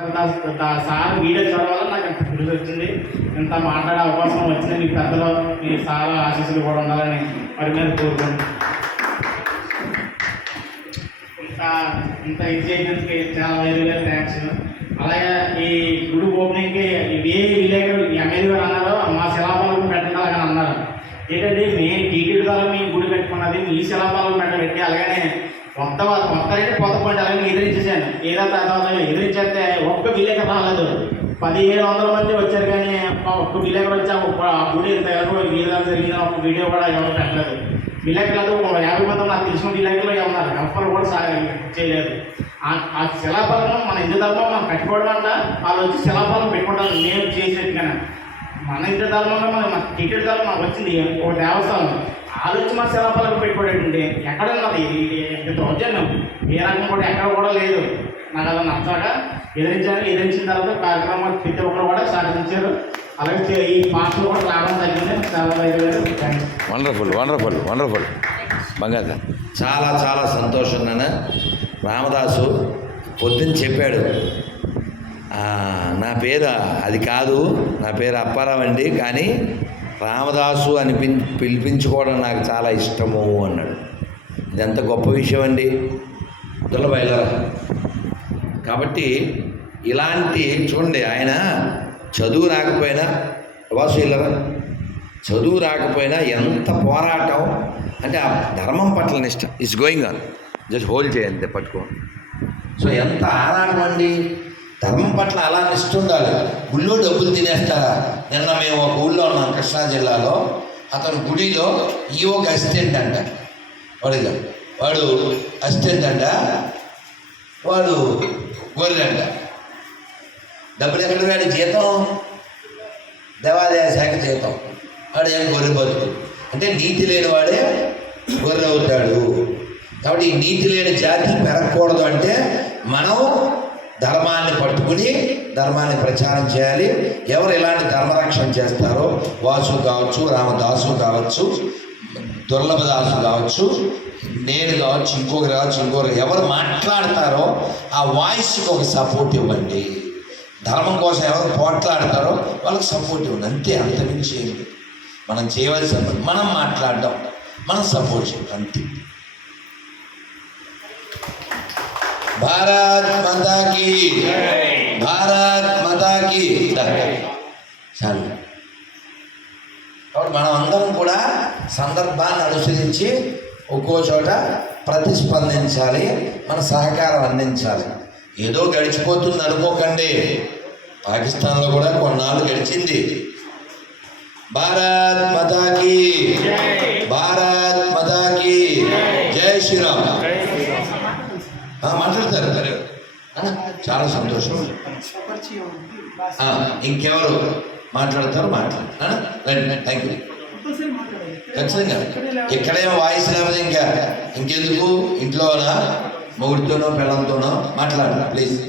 Sir video చదవాలని నాకు అంత పిలుపు వచ్చింది ఇంత మాట్లాడే అవకాశం వచ్చింది మీ పెద్దలు మీ సార్ ఆశీస్సులు కూడా ఉండాలని మరి మీద కోరుకుంటున్నాను. ఇంకా ఇంత ఇది చేయడానికి చాలా వేరు వేరు థ్యాంక్స్ అలాగే ఈ గుడి ఓపెనింగ్కి ఏ విలేకరు ఎమ్మెల్యే గారు అన్నారు మా శిలాపాలకు పెట్టాలని అన్నారు. ఏంటంటే మేము టీటీడీ ద్వారా మీ గుడి పెట్టుకున్నది మీ శిలాపాలకు పెట్టబెట్టి అలాగనే కొత్త వా- కొత్త రేటు కొత్త పాయింట్ అలాగే ఎదిరించేసాను ఏదైతే అదవుతుందో ఎదిరించేస్తే ఒక్క విలేకరు రాలేదు. పదిహేను వందల మంది వచ్చారు కానీ ఒక్క విలేకరు వచ్చి ఒక్క- ఆ గుడి ఇంత ఎవరు జరిగిన ఒక వీడియో కూడా ఎవరు పెట్టలేదు. విలేకరులు యాభై మంది నాకు తెలిసిన విలేకరులు ఉన్నారు? ఎవరు కూడా సా చేయలేదు. ఆ- ఆ శిలాఫలం మన హిందూ ధర్మం మనం కట్టుకోవడం అంట. వాళ్ళు వచ్చి శిలాఫలం పెట్టుకుంటారు. నేను కానీ మన హిందూ ధర్మంలో మన మన టికెట్ ధర్మం మనకు వచ్చింది. ఒక దేవస్థానం. వాళ్ళు వచ్చి మన శిలాఫలం పెట్టుకోవడం ఎక్కడ ఉన్నది ఇది దౌర్జన్యం. ఏ రకం కూడా ఎక్కడ కూడా లేదు. నాకు అలా నచ్చాక ఎదిరించారు ఎదిరించిన తర్వాత కార్యక్రమాలు ప్రతి ఒక్కరు కూడా సహకరించారు. అలాగే ఈ పాటలు కూడా రావడం తగ్గింది. చాలా వండర్ఫుల్ వండర్ఫుల్ వండర్ఫుల్ బంగారు చాలా చాలా సంతోషం నాన్న. రామదాసు పొద్దున్న చెప్పాడు. ఆ, నా పేరు అది కాదు. నా పేరు అప్పారావు అండి. కానీ రామదాసు అని పిలిపించుకోవడం నాకు చాలా ఇష్టము అన్నాడు. ఇదంత గొప్ప విషయం అండి దుల్లబయలరా కాబట్టి ఇలాంటి చూడండి ఆయన చదువు రాకపోయినా వాసు ఇల్లరా? చదువు రాకపోయినా ఎంత పోరాటం? అంటే ఆ ధర్మం పట్ల నిష్ట. It's going on just hold చేయండి పట్టుకో సో ఎంత ఆరాటం అండి ధర్మం పట్ల అలా నిష్ఠ ఉండాలి. గుళ్ళో డబ్బులు తినేస్తారా? నిన్న మేము ఒక ఊళ్ళో ఉన్నాం కృష్ణా జిల్లాలో. అతను గుడిలో ఈవోకి అసిస్టెంట్ అంట. వాడిగా. వాడు అసిస్టెంట్ అంట. వాడు గొర్రెంట డబ్బులు ఎక్కడ వాడి జీతం? దేవాదాయ శాఖ జీతం. వాడు ఏం గొర్రె బతుకు? అంటే నీతి లేని వాడే గొర్రె అవుతాడు. కాబట్టి ఈ నీతి లేని జాతి పెరగకూడదు అంటే మనం ధర్మాన్ని పట్టుకుని ధర్మాన్ని ప్రచారం చేయాలి. ఎవరు ఇలాంటి ధర్మరక్షణ చేస్తారో వాసు కావచ్చు రామదాసు కావచ్చు దుర్లభదాసు కావచ్చు నేను కావచ్చు ఇంకొకరు కావచ్చు ఇంకొకరు ఎవరు మాట్లాడతారో ఆ వాయిస్కి ఒక సపోర్ట్ ఇవ్వండి. ధర్మం కోసం ఎవరు పోట్లాడతారో వాళ్ళకి సపోర్ట్ ఇవ్వండి. అంతే అంతమించి నుంచి మనం చేయవలసిన మనం మాట్లాడడం మనం సపోర్ట్ చేయండి అంతే. భారత్ మాతాకి భారత్ మాతాకి చాలు కాబట్టి మనం అందరం కూడా సందర్భాన్ని అనుసరించి ఒక్కో చోట ప్రతిస్పందించాలి మన సహకారం అందించాలి. ఏదో గడిచిపోతుంది అనుకోకండి. పాకిస్తాన్లో కూడా కొన్నాళ్ళు గడిచింది. భారత్ మతాకి. భారత్ మతాకి జై శ్రీరామ్ ఆ, మాట్లాడతారు. సరే. చాలా సంతోషం. ఇంకెవరు మాట్లాడతారు మాట్లాడతారు థ్యాంక్ యూ ఖచ్చితంగా. ఇక్కడేం వాయిస్ లేకపోతే ఇంకా ఇంకెందుకు? ఇంట్లోనా? మొగుడితోనో పిల్లలతోనో మాట్లాడాలి ప్లీజ్